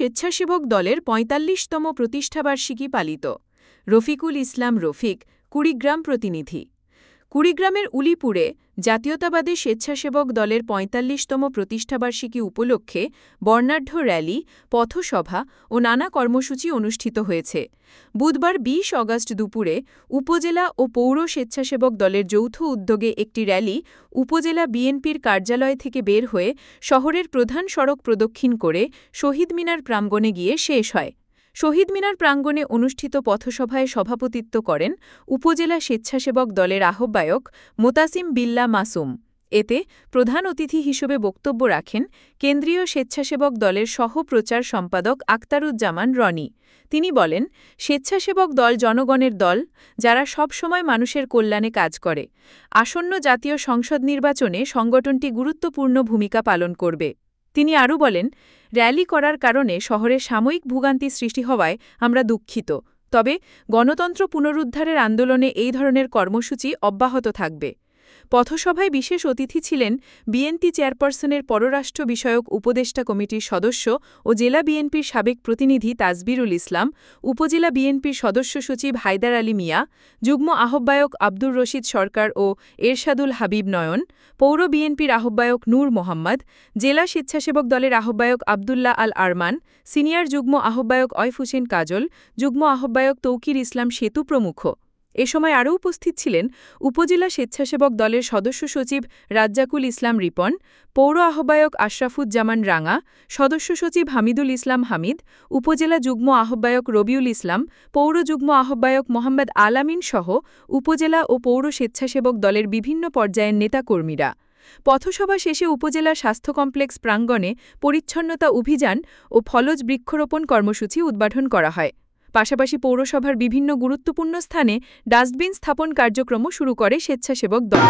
স্বেচ্ছাসেবক দলের ৪৫তম প্রতিষ্ঠাবার্ষিকী পালিত। রফিকুল ইসলাম রফিক, কুড়িগ্রাম প্রতিনিধি। কুড়িগ্রামের উলিপুরে জাতীয়তাবাদী স্বেচ্ছাসেবক দলের ৪৫তম প্রতিষ্ঠাবার্ষিকী উপলক্ষে বর্ণাঢ্য র্যালি, পথসভা ও নানা কর্মসূচি অনুষ্ঠিত হয়েছে। বুধবার ২০ অগাস্ট দুপুরে উপজেলা ও পৌর স্বেচ্ছাসেবক দলের যৌথ উদ্যোগে একটি র্যালি উপজেলা বিএনপির কার্যালয় থেকে বের হয়ে শহরের প্রধান সড়ক প্রদক্ষিণ করে শহীদ মিনার প্রাঙ্গণে গিয়ে শেষ হয়। শহীদ মিনার প্রাঙ্গণে অনুষ্ঠিত পথসভায় সভাপতিত্ব করেন উপজেলা স্বেচ্ছাসেবক দলের আহ্বায়ক মোতাসিম বিল্লাহ মাসুম। এতে প্রধান অতিথি হিসেবে বক্তব্য রাখেন কেন্দ্রীয় স্বেচ্ছাসেবক দলের সহ-প্রচার সম্পাদক আক্তারুজ্জামান রনি। তিনি বলেন, স্বেচ্ছাসেবক দল জনগণের দল, যারা সবসময় মানুষের কল্যাণে কাজ করে। আসন্ন জাতীয় সংসদ নির্বাচনে সংগঠনটি গুরুত্বপূর্ণ ভূমিকা পালন করবে। তিনি আরও বলেন, র্যালি করার কারণে শহরে সাময়িক ভোগান্তি সৃষ্টি হওয়ায় আমরা দুঃখিত, তবে গণতন্ত্র পুনরুদ্ধারের আন্দোলনে এই ধরনের কর্মসূচি অব্যাহত থাকবে। পথসভায় বিশেষ অতিথি ছিলেন বিএনপি চেয়ারপারসনের পররাষ্ট্র বিষয়ক উপদেষ্টা কমিটির সদস্য ও জেলা বিএনপির সাবেক প্রতিনিধি তাজবিরুল ইসলাম, উপজেলা বিএনপির সদস্য সচিব হায়দার আলী মিয়া, যুগ্ম আহ্বায়ক আব্দুর রশিদ সরকার ও এরশাদুল হাবিব নয়ন, পৌর বিএনপির আহ্বায়ক নূর মোহাম্মদ, জেলা স্বেচ্ছাসেবক দলের আহ্বায়ক আবদুল্লাহ আল আরমান, সিনিয়র যুগ্ম আহ্বায়ক অয়ফ হোসেন কাজল, যুগ্ম আহ্বায়ক তৌকির ইসলাম সেতু প্রমুখ। এ সময় আরও উপস্থিত ছিলেন উপজেলা স্বেচ্ছাসেবক দলের সদস্য সচিব রাজ্জাকুল ইসলাম রিপন, পৌর আহ্বায়ক আশরাফুজ্জামান রাঙা, সদস্য সচিব হামিদুল ইসলাম হামিদ, উপজেলা যুগ্ম আহ্বায়ক রবিউল ইসলাম, পৌর যুগ্ম আহ্বায়ক মোহাম্মদ আলামিন সহ উপজেলা ও পৌর স্বেচ্ছাসেবক দলের বিভিন্ন পর্যায়ের নেতাকর্মীরা। পথসভা শেষে উপজেলা স্বাস্থ্য কমপ্লেক্স প্রাঙ্গণে পরিচ্ছন্নতা অভিযান ও ফলজ বৃক্ষরোপণ কর্মসূচি উদ্বোধন করা হয়। পাশাপাশি পৌরসভার বিভিন্ন গুরুত্বপূর্ণ স্থানে ডাস্টবিন স্থাপন কার্যক্রম শুরু করে স্বেচ্ছাসেবক দল।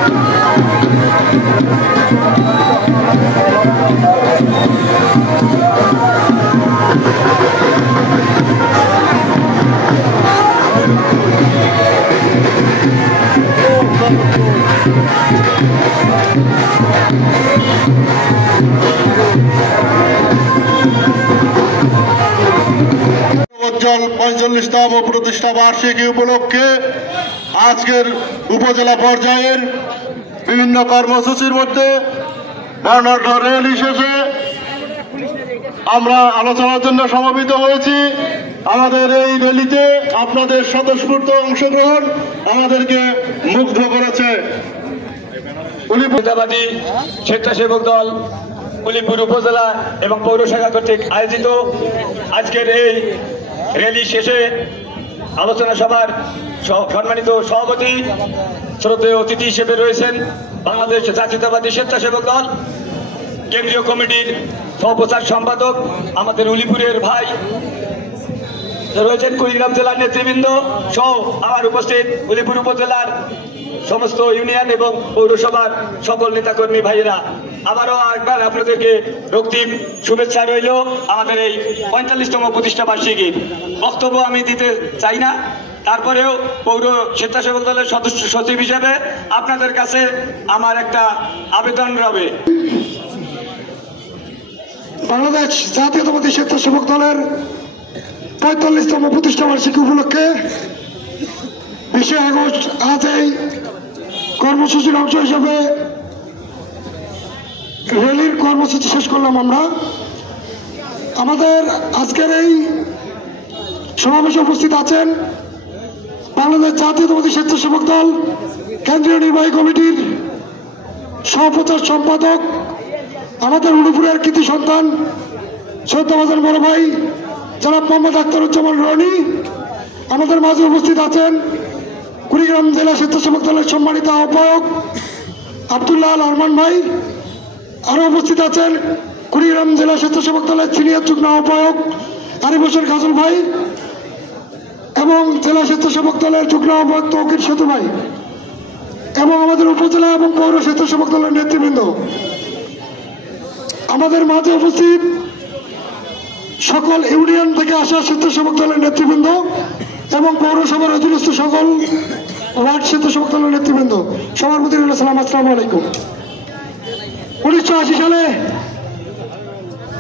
উজ্জ্বল ৪৫তম প্রতিষ্ঠা বার্ষিকী উপলক্ষে আজকের উপজেলা পর্যায়ের বিভিন্ন কর্মসূচির মধ্যে বর্ণাঢ্য র্যালি শেষে আমরা আলোচনার জন্য সমবেত হয়েছি। আমাদের এই র্যালিতে আপনাদের স্বতঃস্ফূর্ত অংশগ্রহণ আমাদেরকে মুগ্ধ করেছে। জাতীয়তাবাদী স্বেচ্ছাসেবক দল উলিপুর উপজেলা এবং পৌর শাখা কর্তৃক আয়োজিত আজকের এই র্যালি শেষে আলোচনা সভার সম্মানিত সভাপতি, শ্রদ্ধেয় অতিথি হিসেবে রয়েছেন বাংলাদেশ জাতীয়তাবাদী স্বেচ্ছাসেবক দল কেন্দ্রীয় কমিটির সহপ্রচার সম্পাদক আমাদের উলিপুরের ভাই রয়েছেন, কুড়িগ্রাম জেলার নেতৃবৃন্দ সহ আমার উপস্থিত উলিপুর উপজেলার সমস্ত ইউনিয়ন এবং পৌরসভার সকল নেতাকর্মী ভাইয়েরা, আবারও একবার আপনাদেরকে রক্তিম শুভেচ্ছা রইল আমাদের এই ৪৫তম প্রতিষ্ঠা বার্ষিকীর। বক্তব্য আমি দিতে চাই না, তারপরেও পৌর স্বেচ্ছাসেবক দলের সদস্য সচিব হিসেবে আপনাদের কাছে আমার একটা আবেদন রবে। বাংলাদেশ জাতীয়তাবাদী স্বেচ্ছাসেবক দলের ৪৫তম প্রতিষ্ঠা বার্ষিকী উপলক্ষে ২০ আগস্ট আজ এই কর্মসূচির অংশ হিসেবে র্যালির কর্মসূচি শেষ করলাম। আমরা আমাদের আজকের এই সমাবেশে উপস্থিত আছেন বাংলাদেশ জাতীয়তাবাদী স্বেচ্ছাসেবক দল কেন্দ্রীয় নির্বাহী কমিটির সহপ্রচার সম্পাদক, আমাদের উলিপুরের কৃতি সন্তান শ্রদ্ধাভাজন বড় ভাই জনাব মোহাম্মদ আক্তারুজ্জামান রনি। আমাদের মাঝে উপস্থিত আছেন কুড়িগ্রাম জেলা স্বেচ্ছাসেবক দলের সম্মানিত আহ্বায়ক আবদুল্লাহ আল আরমান ভাই। আরও উপস্থিত আছেন কুড়িগ্রাম জেলা স্বেচ্ছাসেবক দলের সিনিয়র যুগ্ম আহ্বায়ক আরিফ হোসেন কাজল ভাই এবং জেলা স্বেচ্ছাসেবক দলের যুগ্ম আহ্বায়ক তৌকির সেতু ভাই এবং আমাদের উপজেলা এবং পৌর স্বেচ্ছাসেবক দলের নেতৃবৃন্দ। আমাদের মাঝে উপস্থিত সকল ইউনিয়ন থেকে আসা স্বেচ্ছাসেবক দলের নেতৃবৃন্দ এবং পৌরসভার অধীনস্থ সকল ওয়ার্ড স্বেচ্ছাসেবক দলের নেতৃবৃন্দ, সবার প্রতি সালাম, আসসালামু আলাইকুম। 1980 সালে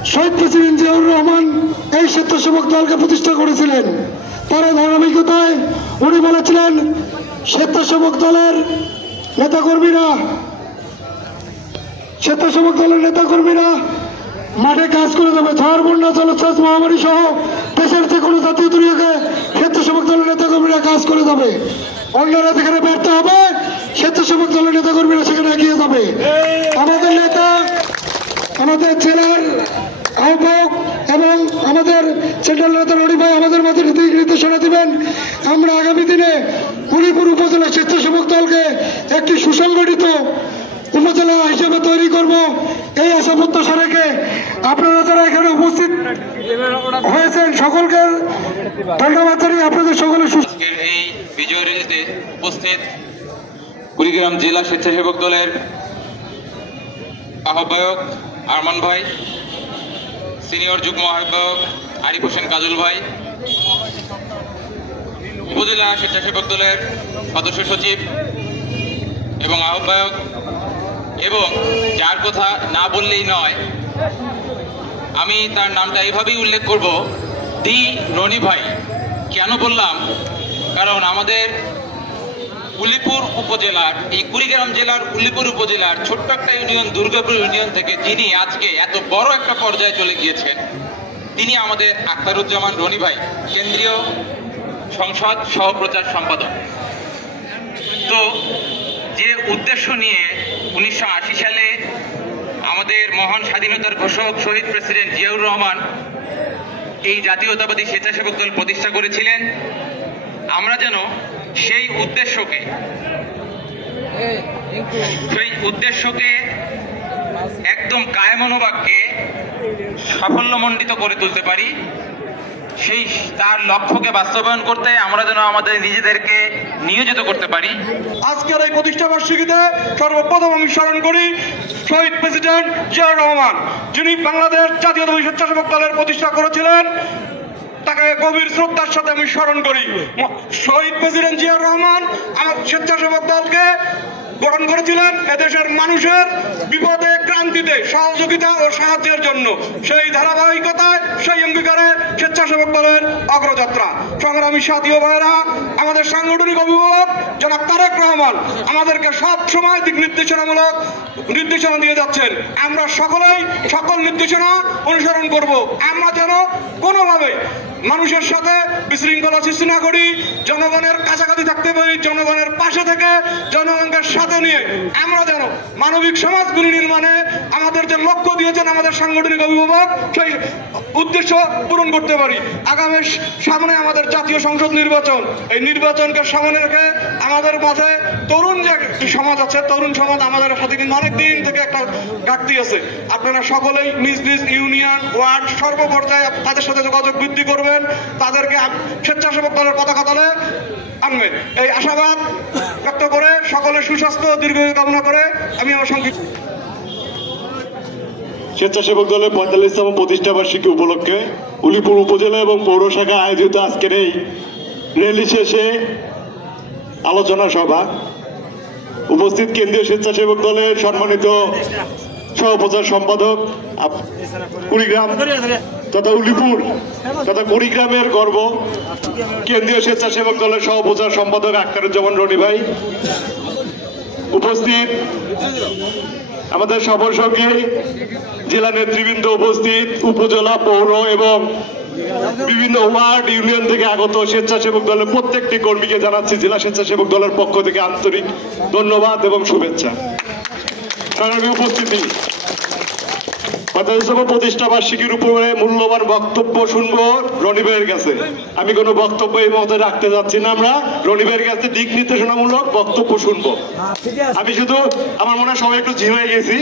শহীদ প্রেসিডেন্ট জিয়াউর রহমান এই স্বেচ্ছাসেবক দলকে প্রতিষ্ঠা করেছিলেন। তার ধারাবাহিকতায় উনি বলেছিলেন স্বেচ্ছাসেবক দলের নেতাকর্মীরা মাঠে কাজ করে যাবে। ঝড়, বন্যা, জলোচ্ছ্বাস, মহামারী সহ দেশের যে কোনো জাতীয় দুর্যোগে স্বেচ্ছাসেবক দলের নেতাকর্মীরা কাজ করে যাবে। অন্যরা যেখানে ব্যর্থ হবে স্বেচ্ছাসেবক দলের নেতাকর্মীরা সেখানে এগিয়ে যাবে। আমাদের নেতা, আমাদের জেলার আহ্বায়ক এবং আমাদের সেন্ট্রাল নেতা রনি ভাই আমাদের মাঝে দিক নির্দেশনা দিবেন। আমরা আগামী দিনে উলিপুর উপজেলা স্বেচ্ছাসেবক দলকে একটি সুসংগঠিত উপজেলা হিসেবে তৈরি করব, এই আশা প্রত্যাশা রেখে আপনারা যারা এখানে উপস্থিত হয়েছেন সকলকে ধন্যবাদ জানিয়ে আপনাদের সকলের এই বিজয় র্যালিতে উপস্থিত কুড়িগ্রাম জেলা স্বেচ্ছাসেবক দলের আহ্বায়ক আরমান ভাই, সিনিয়র যুগ্ম আহ্বায়ক আরিফ হোসেন কাজল ভাই, উপজেলা স্বেচ্ছাসেবক দলের সদস্য সচিব এবং আহ্বায়ক, এবং যার কথা না বললেই নয়, আমি তার নামটা এইভাবেই উল্লেখ করব, দি রনি ভাই। কেন বললাম? কারণ আমাদের উলিপুর উপজেলার, এই কুড়িগ্রাম জেলার উলিপুর উপজেলার ছোট্ট একটা ইউনিয়ন, দুর্গাপুর ইউনিয়ন থেকে যিনি আজকে এত বড় একটা পর্যায়ে চলে গিয়েছেন, তিনি আমাদের আখতারুজ্জামান রনি ভাই, কেন্দ্রীয় সংসদ সহপ্রচার সম্পাদক। তো যে উদ্দেশ্য নিয়ে 1980 সালে আমাদের মহান স্বাধীনতার ঘোষক শহীদ প্রেসিডেন্ট জিয়াউর রহমান এই জাতীয়তাবাদী স্বেচ্ছাসেবক দল প্রতিষ্ঠা করেছিলেন, আমরা যেন সেই উদ্দেশ্যকে একদম কায়মনোবাক্যে সাফল্যমণ্ডিত করে তুলতে পারি, সেই তার লক্ষ্যকে বাস্তবায়ন করতে আমরা যেন আমাদের নিজেদেরকে নিয়োজিত করতে পারি। আজকের এই প্রতিষ্ঠা বার্ষিকীতে সর্বপ্রথম আমি স্মরণ করি শহীদ প্রেসিডেন্ট জিয়াউর রহমান, যিনি বাংলাদেশ জাতীয়তাবাদী স্বেচ্ছাসেবক দলের প্রতিষ্ঠা করেছিলেন। তাকে গভীর শ্রদ্ধার সাথে আমি স্মরণ করি। শহীদ প্রেসিডেন্ট জিয়াউর রহমান আমার স্বেচ্ছাসেবক দলকে গঠন করেছিলেন এদেশের মানুষের বিপদে ক্রান্তিতে সহযোগিতা ও সাহায্যের জন্য। সেই ধারাবাহিকতায়, সেই অঙ্গীকারে স্বেচ্ছাসেবক দলের অগ্রযাত্রা। সংগ্রামী সাথী ও ভাইয়েরা, আমাদের সাংগঠনিক অভিভাবক জনাব তারেক রহমান আমাদেরকে সব সময় দিক নির্দেশনা দিয়ে যাচ্ছেন। আমরা সকলেই সকল নির্দেশনা অনুসরণ করব। আমরা যেন কোনোভাবে মানুষের সাথে বিশৃঙ্খলা সৃষ্টি না করি, জনগণের কাছাকাছি থাকতে পারি, জনগণের পাশে থেকে জনগণকে সাথে নিয়ে আমরা যেন মানবিক সমাজ নির্মাণে আমাদের যে লক্ষ্য দিয়েছেন আমাদের সাংগঠনিক অভিভাবক, সেই উদ্দেশ্য পূরণ করতে পারি। আগামী সামনে আমাদের জাতীয় সংসদ নির্বাচন, এই নির্বাচনকে সামনে রেখে আমাদের মাঝে তরুণ যে সমাজ আছে, তরুণ সমাজ আমাদের সাথে কিন্তু অনেকদিন থেকে একটা ঘাটতি আছে। আপনারা সকলেই নিজ নিজ ইউনিয়ন, ওয়ার্ড, সর্বপর্যায়ে তাদের সাথে যোগাযোগ বৃদ্ধি করবেন, তাদেরকে স্বেচ্ছাসেবক দলের পতাকা তলে আনবেন, এই আশাবাদ ব্যক্ত করে সকলের সুস্বাস্থ্য দীর্ঘায়ু কামনা করে আমি আমার সংক্ষিপ্ত স্বেচ্ছাসেবক দলের 45তম প্রতিষ্ঠা বার্ষিকী উপলক্ষে উলিপুর উপজেলা এবং পৌর শাখা আয়োজিত আজকের এই র্যালি শেষে আলোচনা সভা, উপস্থিত কেন্দ্রীয় স্বেচ্ছাসেবক দলের সম্মানিত সহপ্রচার সম্পাদক, কুড়িগ্রাম তথা উলিপুর তথা কুড়িগ্রামের গর্ব কেন্দ্রীয় স্বেচ্ছাসেবক দলের সহপ্রচার সম্পাদক আখতারুজ্জামান রনি ভাই, উপস্থিত আমাদের সফর সঙ্গী জেলা নেতৃবৃন্দ, উপস্থিত উপজেলা, পৌর এবং বিভিন্ন ওয়ার্ড, ইউনিয়ন থেকে আগত স্বেচ্ছাসেবক দলের প্রত্যেকটি কর্মীকে জানাচ্ছি জেলা স্বেচ্ছাসেবক দলের পক্ষ থেকে আন্তরিক ধন্যবাদ এবং শুভেচ্ছা। সংগ্রামী উপস্থিতি, 45তম প্রতিষ্ঠা বার্ষিকীর উপরে মূল্যবান বক্তব্য শুনবো রনি ভাইয়ের কাছে। আমি কোনো বক্তব্য এই মুহূর্তে রাখতে যাচ্ছি না, আমরা রনি ভাইয়ের কাছে দিক নির্দেশনামূলক বক্তব্য শুনবো। আমি শুধু, আমার মনে হয় সবাই একটু ঝিমাই গেছি,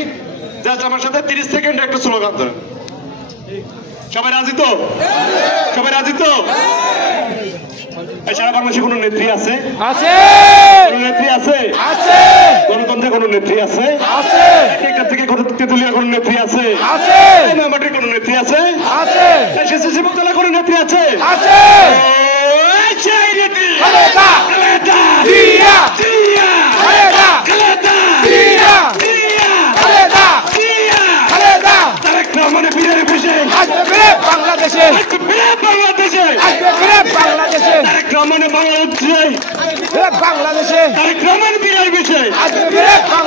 জাস্ট আমার সাথে 30 সেকেন্ড একটা স্লোগান ধরেন। সবাই রাজি তো? সবাই রাজি তো? সারা বাংলাদেশে কোন নেত্রী আছে? কোন নেত্রী আছে? গণতন্ত্রে কোন নেত্রী আছে? থেকে তেতুলিয়া কোন নেত্রী আছে? মাটির কোন নেত্রী আছে? স্বেচ্ছাসেবক দলের কোন নেত্রী আছে? মানে পীরের বসে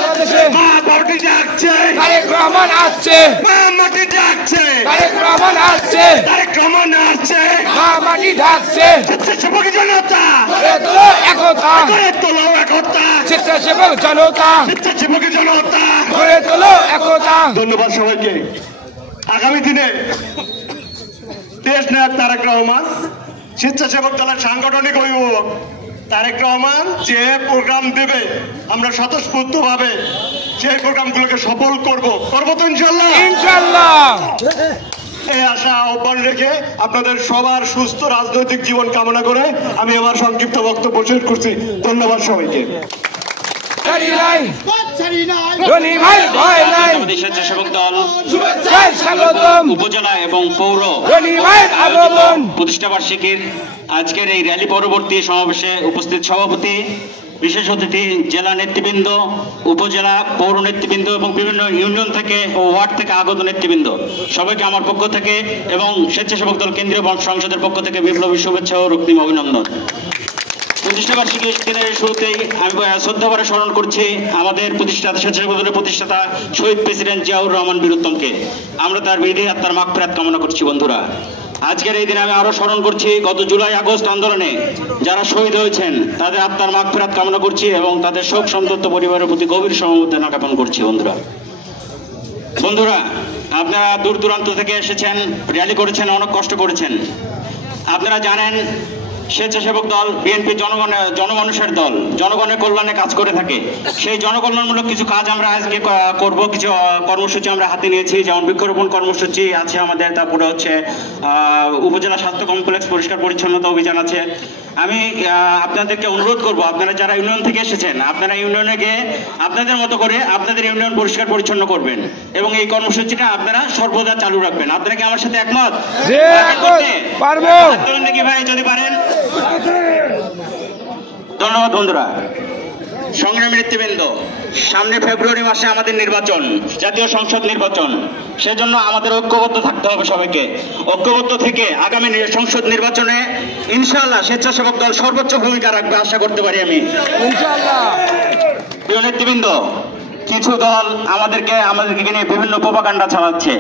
বাংলাদেশে মা মাটি ডাকছে, তারেক রহমান আসছে, মা মাটি ডাকছে, তারেক রহমান আসছে, তারেক রহমান আসছে, মা মাটি ঢাকছে। স্বেচ্ছাসেবক জনতা গড়ে তোলো একতা, গড়ে তোলো একতা, স্বেচ্ছাসেবক জনতা স্বেচ্ছাসেবক জনতা। গড়ে তোলো একতা। ধন্যবাদ সবাইকে। আগামী দিনে দেশ নায়ক তারেক রহমান, স্বেচ্ছাসেবক দলের সাংগঠনিক অভিভাবক তারেক রহমান যে প্রোগ্রাম দেবে আমরা স্বতঃস্ফূর্তভাবে সেই প্রোগ্রামগুলোকে সফল করব তো ইনশাল্লাহ। ইনশাআল্লাহ। এই আশা আহ্বান রেখে আপনাদের সবার সুস্থ রাজনৈতিক জীবন কামনা করে আমি আমার সংক্ষিপ্ত বক্তব্য শেষ করছি। ধন্যবাদ সবাইকে। স্বেচ্ছাসেবক দল স্বাগতম। উপজেলা এবং পৌর আগমন প্রতিষ্ঠা বার্ষিকীর আজকের এই র্যালি পরবর্তী সমাবেশে উপস্থিত সভাপতি, বিশেষ অতিথি, জেলা নেতৃবৃন্দ, উপজেলা পৌর নেতৃবৃন্দ এবং বিভিন্ন ইউনিয়ন থেকে ও ওয়ার্ড থেকে আগত নেতৃবৃন্দ, সবাইকে আমার পক্ষ থেকে এবং স্বেচ্ছাসেবক দল কেন্দ্রীয় সংসদের পক্ষ থেকে বিপ্লবী শুভেচ্ছা ও রক্তিম অভিনন্দন। প্রতিষ্ঠা বার্ষিকীর দিনের শুরুতেই আমি শ্রদ্ধাভরে স্মরণ করছি আমাদের প্রতিষ্ঠাতা, স্বেচ্ছাসেবক দলের প্রতিষ্ঠাতা শহীদ প্রেসিডেন্ট জিয়াউর রহমান বীরুত্তমকে। আমরা তার বিধি আত্মার মাগফিরাত কামনা করছি। বন্ধুরা, আজকের এই দিনে আমি আরো স্মরণ করছি গত জুলাই আগস্ট আন্দোলনে যারা শহীদ হয়েছেন তাদের আত্মার মাগফিরাত কামনা করছি এবং তাদের শোক সন্তপ্ত পরিবারের প্রতি গভীর সমবেদনা জ্ঞাপন করছি। বন্ধুরা, আপনারা দূর দূরান্ত থেকে এসেছেন, র্যালি করেছেন, অনেক কষ্ট করেছেন। আপনারা জানেন স্বেচ্ছাসেবক দল বিএনপি জনমানুষের দল, জনগণের কল্যাণে কাজ করে থাকে। সেই জনকল্যাণমূলক কিছু কাজ আমরা আজকে করব। কিছু কর্মসূচি আমরা হাতে নিয়েছি, যেমন বৃক্ষরোপণ কর্মসূচি আছে আমাদের, তারপরে হচ্ছে উপজেলা স্বাস্থ্য কমপ্লেক্স পরিষ্কার পরিচ্ছন্নতা অভিযান আছে। আমি আপনাদেরকে অনুরোধ করব, আপনারা যারা ইউনিয়ন থেকে এসেছেন আপনারা ইউনিয়নে গিয়ে আপনাদের মতো করে আপনাদের ইউনিয়ন পরিষ্কার পরিচ্ছন্ন করবেন এবং এই কর্মসূচিটা আপনারা সর্বদা চালু রাখবেন। আপনারা কি আমার সাথে একমত? পারবো নাকি ভাই? যদি পারেন। ধন্যবাদ। বন্ধুরা, সংগ্রামী নেতৃবৃন্দ, সামনে ফেব্রুয়ারি মাসে আমাদের নির্বাচন, জাতীয় সংসদ নির্বাচন। সেজন্য আমাদের ঐক্যবদ্ধ থাকতে হবে। সবাইকে ঐক্যবদ্ধ থেকে আগামী সংসদ নির্বাচনে ইনশাআল্লাহ স্বেচ্ছাসেবক দল সর্বোচ্চ ভূমিকা রাখবে আশা করতে পারি আমি, ইনশাআল্লাহ। প্রিয় নেতৃবৃন্দ, কিছু দল আমাদেরকে নিয়ে বিভিন্ন প্রোপাগান্ডা চালাচ্ছে।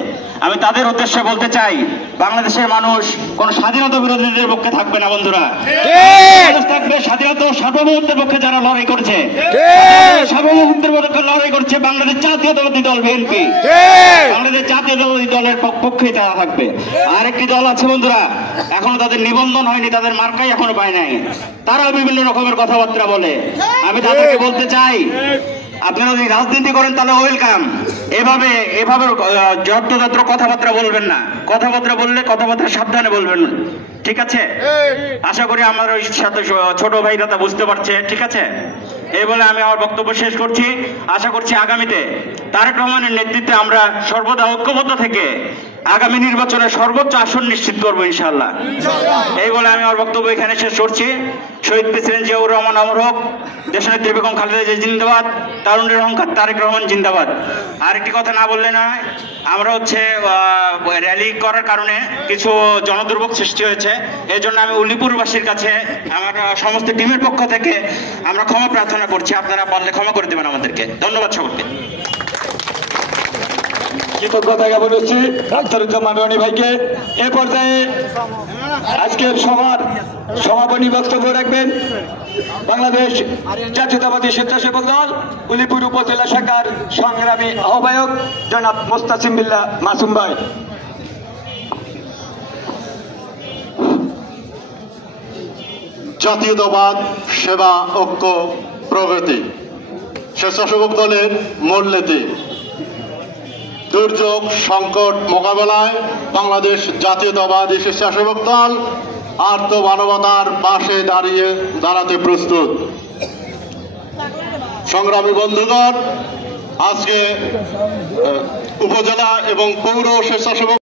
আমি তাদের উদ্দেশ্যে বলতে চাই, বাংলাদেশের মানুষ কোন স্বাধীনতা বিরোধীদের পক্ষে থাকবে না। বন্ধুরা, থাকবে স্বাধীনতা ও সার্বভৌমত্বের পক্ষে যারা লড়াই করছে, সার্বভৌমত্বের পক্ষে লড়াই করছে বাংলাদেশ জাতীয়তাবাদী দল বিএনপি। বাংলাদেশ জাতীয়তাবাদী দলের পক্ষেই তারা থাকবে। আরেকটি দল আছে বন্ধুরা, এখনো তাদের নিবন্ধন হয়নি, তাদের মার্কাই এখনো পায় নাই, তারাও বিভিন্ন রকমের কথাবার্তা বলে। আমি তাদেরকে বলতে চাই, আপনারা যদি রাজনীতি করেন তাহলে ওয়েলকাম। এভাবে যত্রতত্র কথাবার্তা বলবেন না। কথাবার্তা বললে কথাবার্তা সাবধানে বলবেন, ঠিক আছে? আশা করি আমার ওই সাথে ছোট ভাইরা তা বুঝতে পারছে, ঠিক আছে? এই বলে আমি আমার বক্তব্য শেষ করছি। আশা করছি আগামীতে তারেক রহমানের নেতৃত্বে আমরা সর্বদা ঐক্যবদ্ধ থেকে আগামী নির্বাচনে সর্বোচ্চ আসন নিশ্চিত করবো ইনশাআল্লাহ। এই বলে আমি আমার বক্তব্য এখানে শেষ করছি। শহীদ প্রেসিডেন্ট জিয়াউর রহমান অমর হোক, দেশনেত্রী বেগম খালেদা জিয়া জিন্দাবাদ, তারুণ্যের অহংকার তারেক রহমান জিন্দাবাদ। আরেকটি কথা না বললে নয়, আমরা হচ্ছে র্যালি করার কারণে কিছু জনদুর্ভোগ সৃষ্টি হয়েছে। এই জন্য আমি উলিপুরবাসীর কাছে আমার সমস্ত টিমের পক্ষ থেকে আমরা ক্ষমা প্রার্থনা করছি। আপনারা পারলে ক্ষমা করে দেবেন আমাদেরকে। ধন্যবাদ সকলকে। কৃতজ্ঞতা জ্ঞাপন করছি আখতারুজ্জামান রনি ভাইকে। এ পর্যায়ে আজকের সভার সমাপনী বক্তব্য রাখবেন বাংলাদেশ জাতীয়তাবাদী স্বেচ্ছাসেবক দল উলিপুর উপজেলা শাখার সংগ্রামী আহ্বায়ক জনাব মোস্তাসিম বিল্লাহ মাসুম ভাই। জাতীয়তাবাদ, সেবা, ঐক্য, প্রগতি স্বেচ্ছাসেবক দলের মূল নীতি। দুর্যোগ সংকট মোকাবেলায় বাংলাদেশ জাতীয়তাবাদী স্বেচ্ছাসেবক দল আর্ত মানবতার পাশে দাঁড়াতে প্রস্তুত। সংগ্রামী বন্ধুগণ, আজকে উপজেলা এবং পৌর স্বেচ্ছাসেবক